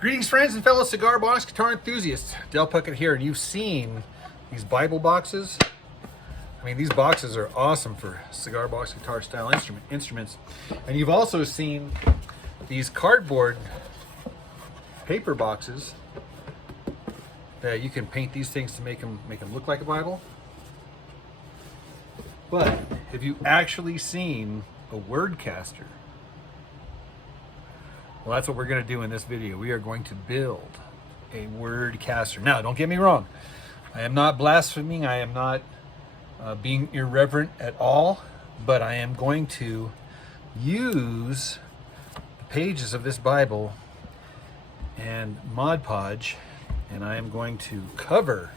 Greetings, friends and fellow cigar box guitar enthusiasts. Del Puckett here, and you've seen these Bible boxes. I mean, these boxes are awesome for cigar box guitar style instruments. And you've also seen these cardboard paper boxes that you can paint these things to make them look like a Bible. But have you actually seen a WORDCASTER? Well, that's what we're going to do in this video. We are going to build a WORDCASTER. Now, don't get me wrong. I am not blaspheming. I am not being irreverent at all. But I am going to use the pages of this Bible and Mod Podge, and I am going to cover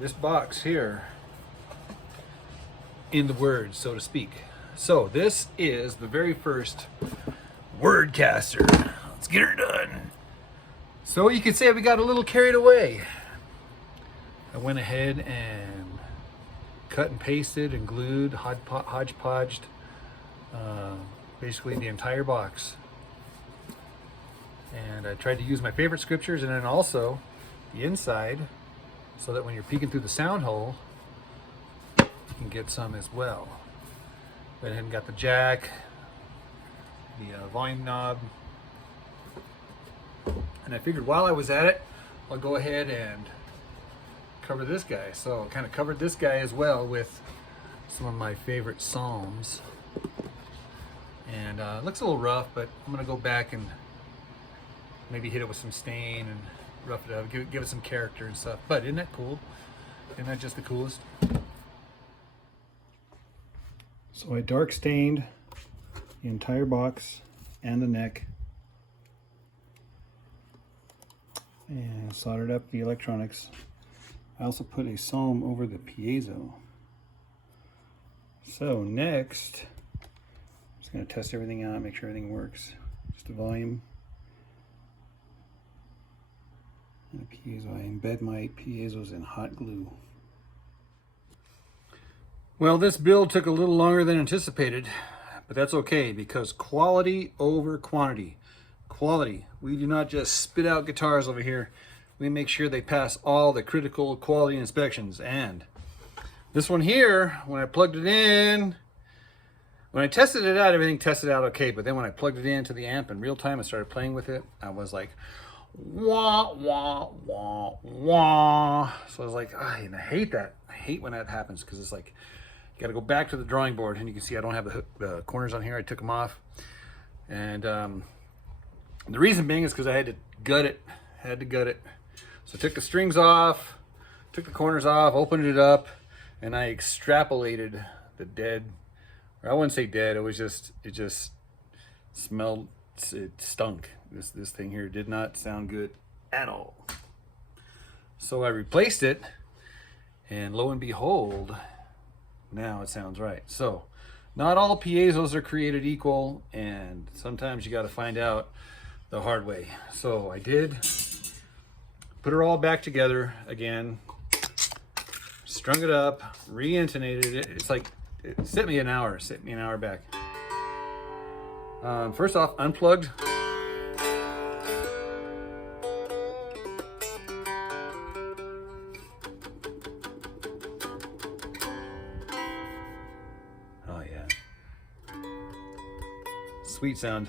this box here in the words, so to speak. So this is the very first WORDCASTER. Let's get her done. So you could say we got a little carried away. I went ahead and cut and pasted and glued, hodgepodged basically the entire box. And I tried to use my favorite scriptures and then also the inside so that when you're peeking through the sound hole, you can get some as well. Went ahead and got the jack, the volume knob, and I figured while I was at it, I'll go ahead and cover this guy. So I kind of covered this guy as well with some of my favorite psalms. And it looks a little rough, but I'm going to go back and maybe hit it with some stain and rough it up, give it some character and stuff. But isn't that cool? Isn't that just the coolest? So I dark stained the entire box and the neck and soldered up the electronics. I also put a psalm over the piezo. So next, I'm just going to test everything out, make sure everything works. Just a volume and a piezo. I embed my piezos in hot glue. Well, this build took a little longer than anticipated, but that's okay because quality over quantity. Quality. We do not just spit out guitars over here. We make sure they pass all the critical quality inspections. And this one here, when I plugged it in, when I tested it out, everything tested out okay. But then when I plugged it into the amp in real time and started playing with it, I was like, wah, wah, wah, wah. So I was like, and I hate that. I hate when that happens because it's like, got to go back to the drawing board, and you can see I don't have the corners on here. I took them off, and the reason being is because I had to gut it. So I took the strings off, took the corners off, opened it up, and I extrapolated the dead. Or I wouldn't say dead. It just smelled. It stunk. This thing here did not sound good at all. So I replaced it, and lo and behold, now it sounds right. So not all piezos are created equal, and sometimes you got to find out the hard way. So I did put her all back together again, strung it up, re-intonated it. It's like it set me an hour back. First off, unplugged. Sweet sound.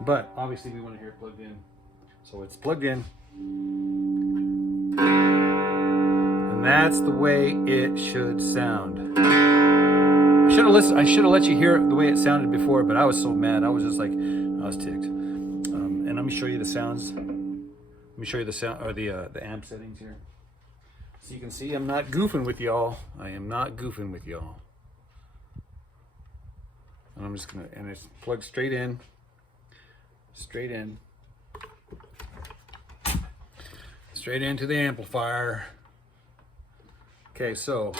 But obviously we want to hear it plugged in. So it's plugged in. And that's the way it should sound. I should have let you hear it the way it sounded before, but I was so mad. I was just like, I was ticked. And let me show you the sounds. Let me show you the sound or the amp settings here, so you can see I'm not goofing with y'all. I am not goofing with y'all. And I'm just gonna, and it's plugged straight in, straight into the amplifier. Okay, so.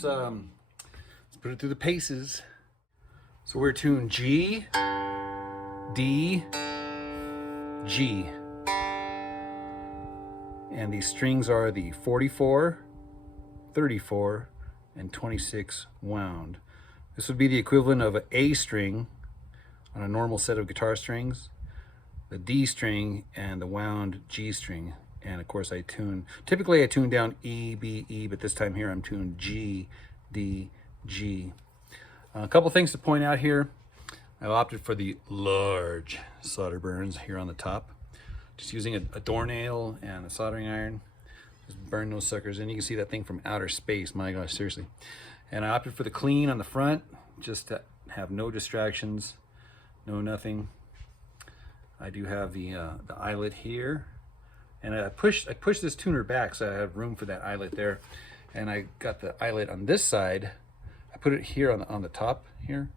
let's put it through the paces. So we're tuned G, D, G. And these strings are the 44, 34, and 26 wound. This would be the equivalent of an A string on a normal set of guitar strings, the D string, and the wound G string. And of course typically I tune down E, B, E, but this time here I'm tuned G, D, G. A couple things to point out here. I opted for the large solder burns here on the top. Just using a doornail and a soldering iron. Just burn those suckers in. You can see that thing from outer space, my gosh, seriously. And I opted for the clean on the front, just to have no distractions, no nothing. I do have the eyelet here. And I pushed this tuner back so I have room for that eyelet there. And I got the eyelet on this side. I put it here on the top here.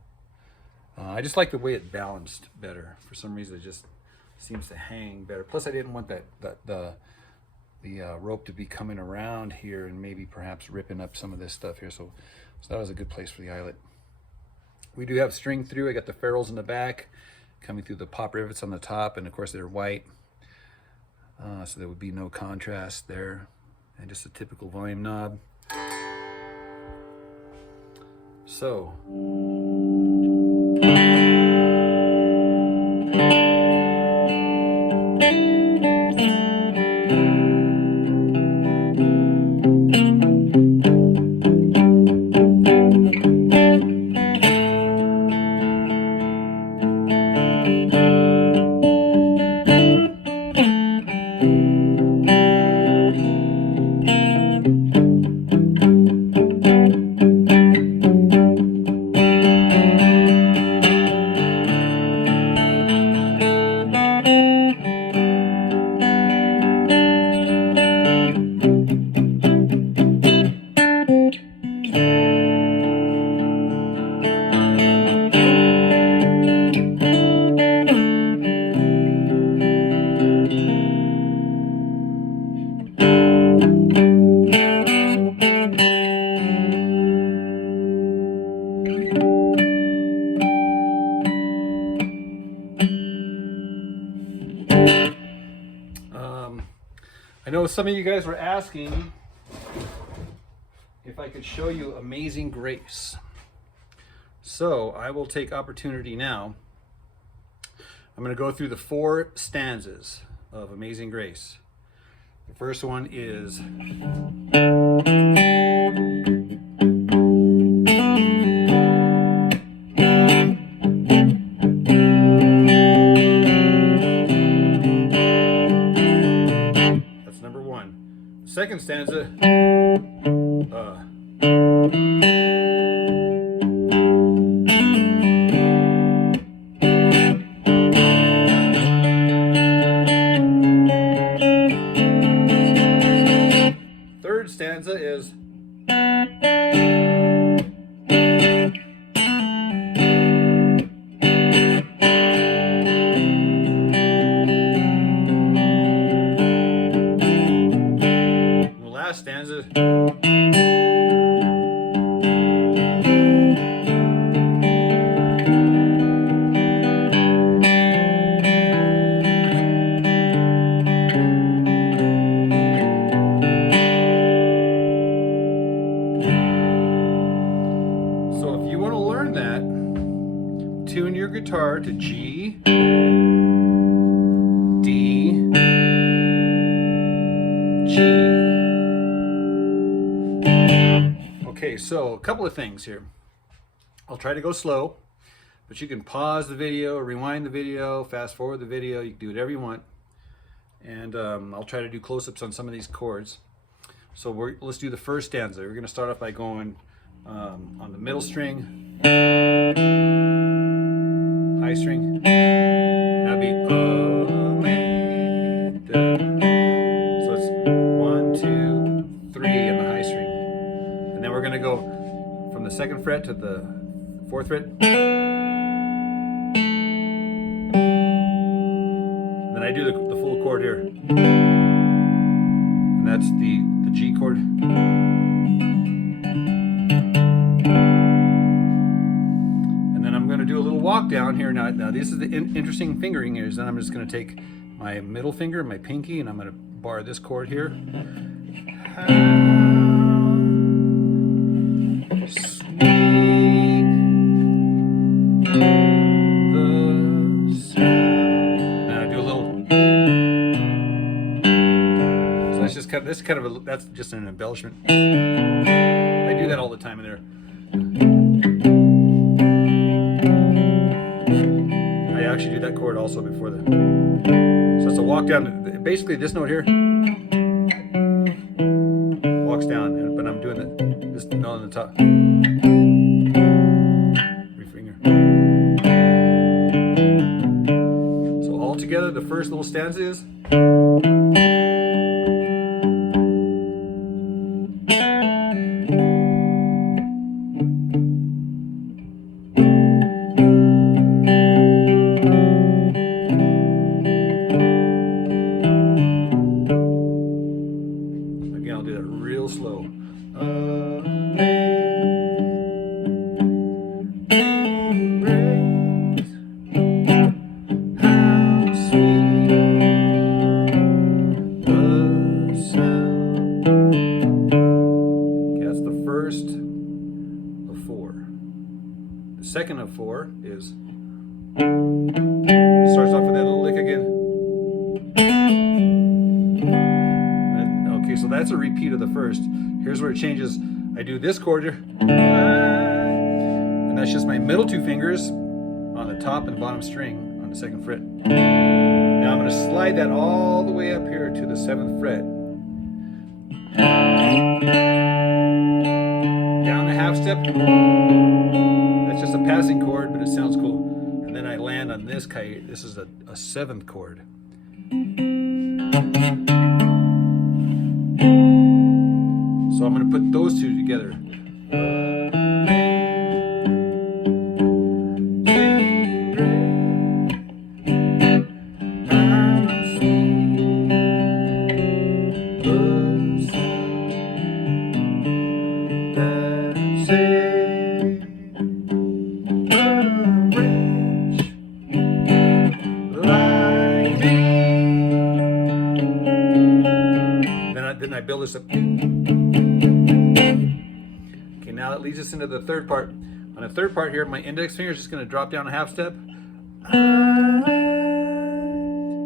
I just like the way it balanced better. For some reason, it just seems to hang better. Plus, I didn't want the rope to be coming around here and maybe perhaps ripping up some of this stuff here. So that was a good place for the eyelet. We do have string through. I got the ferrules in the back coming through the pop rivets on the top, and of course they're white. So there would be no contrast there, and just a typical volume knob. So I know some of you guys were asking if I could show you Amazing Grace. So I will take opportunity now. I'm going to go through the 4 stanzas of Amazing Grace. The first one is second stanza, third stanza is stanza. So if you want to learn that, tune your guitar to G, D, G. Okay, so a couple of things here. I'll try to go slow, but you can pause the video, rewind the video, fast forward the video. You can do whatever you want. And I'll try to do close-ups on some of these chords. So let's do the first stanza. We're going to start off by going on the middle string, high string. That'd be so it's 1, 2, 3 in the high string. And then we're going to go from the 2nd fret to the 4th fret. Then I do the full chord here. And that's the G chord. walk down here. Now this is the interesting fingering is that I'm just going to take my middle finger, my pinky, and I'm going to bar this chord here. How sweet the sound. And I do a little. So that's just that's just an embellishment. I do that all the time in there. I actually do that chord also before the. So it's a walk down. Basically, this note here walks down, but I'm doing this note on the top. Three finger. So all together, the first little stanza is. Again, I'll do that real slow. Second of 4 is starts off with that little lick again. Okay, so that's a repeat of the first. Here's where it changes. I do this chord here, and that's just my middle 2 fingers on the top and bottom string on the 2nd fret. Now I'm going to slide that all the way up here to the 7th fret. Down a half step. It's just a passing chord, but it sounds cool. And then I land on this kite. This is a 7th chord. So I'm going to put those 2 together. Then I build this up. Okay, now that leads us into the 3rd part. On the 3rd part here, my index finger is just going to drop down a half step.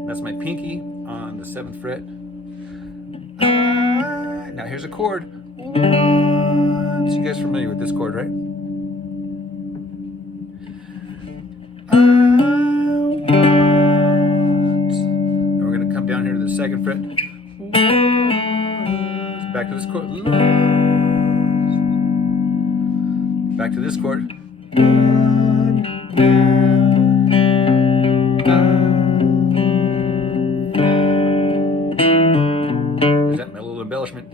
That's my pinky on the 7th fret. Now here's a chord. So you guys are familiar with this chord, right? Now we're going to come down here to the 2nd fret. Back to this chord. Back to this chord. Is that my little embellishment?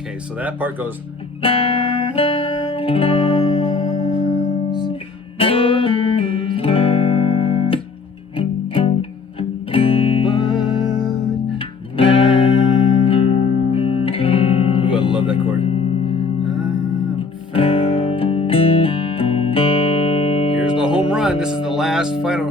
Okay, so that part goes. Love that chord. Here's the home run. This is the last final.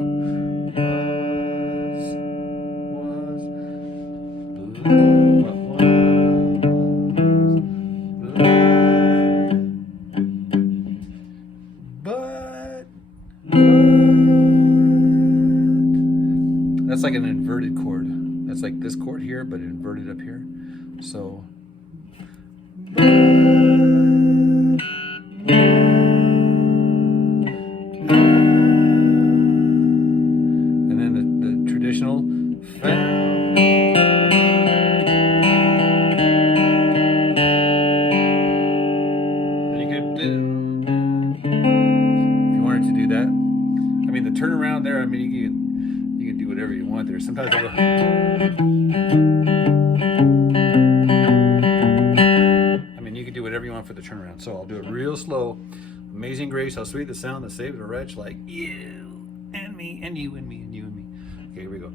That's like an inverted chord. That's like this chord here, but inverted up here. So. And then the traditional found. And you could do, if you wanted to do that. I mean, the turnaround there. I mean, you can do whatever you want there. Sometimes I go. Do whatever you want for the turnaround. So I'll do it real slow. Amazing grace, how sweet the sound that saved a wretch like you and me and you and me and you and me. Okay, here we go.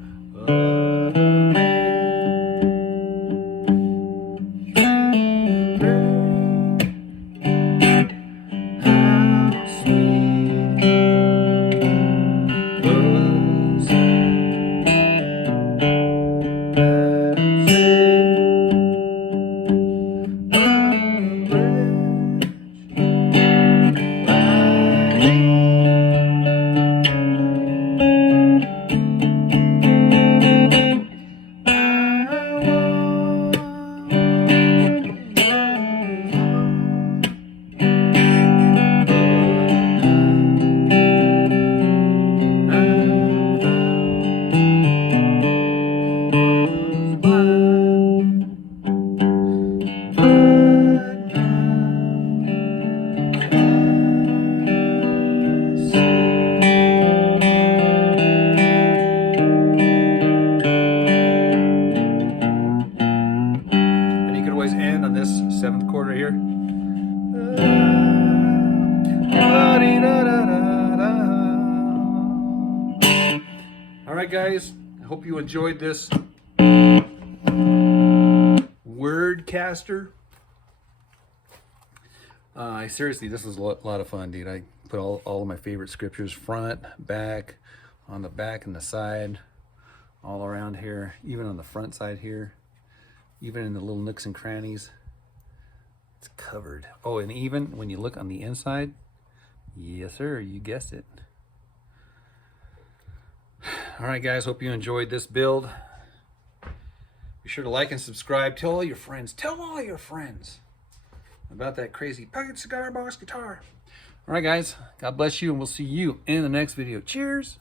How sweet All right, guys, I hope you enjoyed this WORDCASTER. Seriously, this was a lot of fun, dude. I put all of my favorite scriptures, front, back, on the back and the side, all around here, even on the front side here, even in the little nooks and crannies. It's covered. Oh, and even when you look on the inside, yes, sir, you guessed it. All right, guys, hope you enjoyed this build. Be sure to like and subscribe. Tell all your friends about that crazy Puckett cigar box guitar. All right, guys, God bless you, and we'll see you in the next video. Cheers.